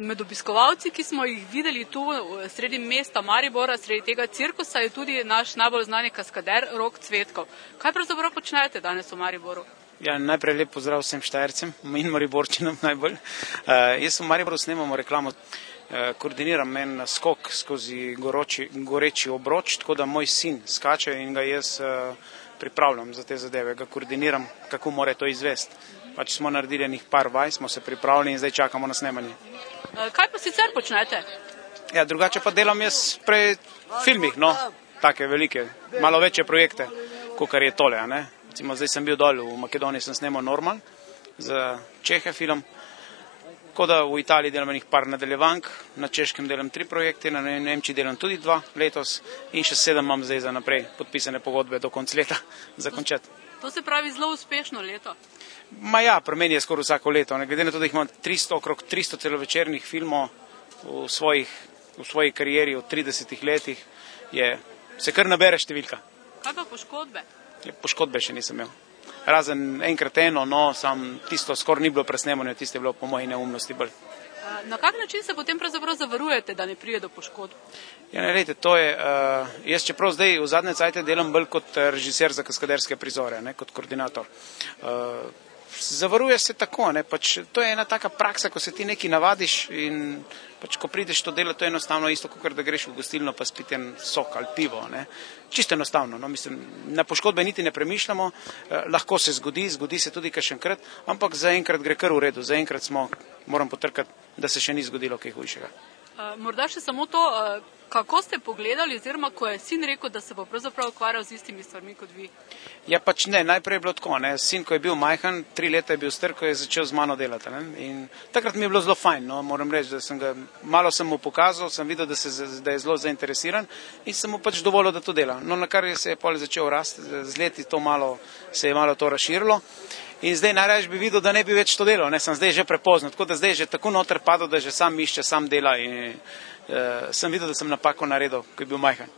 Med obiskovalci, ki smo jih videli tu sredi mesta Maribora, sredi tega cirkusa, je tudi naš najbolj znani kaskader Rok Cvetkov. Kaj pravzaprav počnete danes v Mariboru? Ja, najprej lep pozdrav vsem Štajercem in Mariborčanom najbolj. Jaz v Mariboru snemamo reklamo, koordiniram en skok skozi goreči obroč, tako da moj sin skače in ga jaz pripravljam za te zadeve, ga koordiniram, kako mora to izvesti. Pač smo naredili enih par vaj, smo se pripravili in zdaj čakamo na snemanje. Kaj pa sicer počnete? Ja, drugače pa delam jaz pri filmih, no, take velike, malo večje projekte, kakor je tole, ne. Recimo, zdaj sem bil dol, v Makedoniji sem snemal Normal, za Čehe film, tako da v Italiji delam enih par nadaljevank, na Češkem delam 3 projekte, na Nemčiji delam tudi 2 letos in še 7 imam zdaj za naprej podpisane pogodbe do konca leta zakončati. To se pravi zelo uspešno leto. Ma ja, pri meni je skoraj vsako leto, ne, glede na to, da jih imam okrog 300 celovečernih filmov v svoji karieri v 30 letih, se kar nabere številka. Kaj pa poškodbe? Poškodbe še nisem imel. Razen enkrat eno, no, sam tisto skoraj ni bilo presnemanje, tisto je bilo po moji neumnosti bolj. Na kak način se potem pravzaprav zavarujete, da ne pride do poškodb? Ja, ne, lejte, to je, jaz čeprav zdaj v zadnje cajte delam bolj kot režiser za kaskaderske prizore, ne, kot koordinator. Zavaruje se tako, ne, pač to je ena taka praksa, ko se ti nekaj navadiš in pač ko prideš to delo, to je enostavno isto, kot da greš v gostilno pa spiti en sok ali pivo, ne. Čisto enostavno, no, mislim, na poškodbe niti ne premišljamo, lahko se zgodi se tudi kakšenkrat, ampak zaenkrat gre kar v redu, zaenkrat moram potrkati, da se še ni zgodilo kaj hujšega. Morda še samo to, kako ste pogledali, oziroma ko je sin rekel, da se bo pravzaprav ukvarjal z istimi stvarmi kot vi? Ja, pač ne, najprej je bilo tako, ne, sin, ko je bil majhen, 3 leta je bil star, ko je začel z mano delati, ne, in takrat mi je bilo zelo fajn, no, moram reči, da malo sem mu pokazal, sem videl, da je zelo zainteresiran in sem mu pač dovolil, da to dela. No, na kar se je potem začel rasti, z leti se je malo to razširilo. In zdaj najraje bi videl, da ne bi več to delal, ne, sem zdaj že prepozno, tako da zdaj že tako noter padel, da že sam išče, sam dela in sem videl, da sem napako naredil, ko je bil majhen.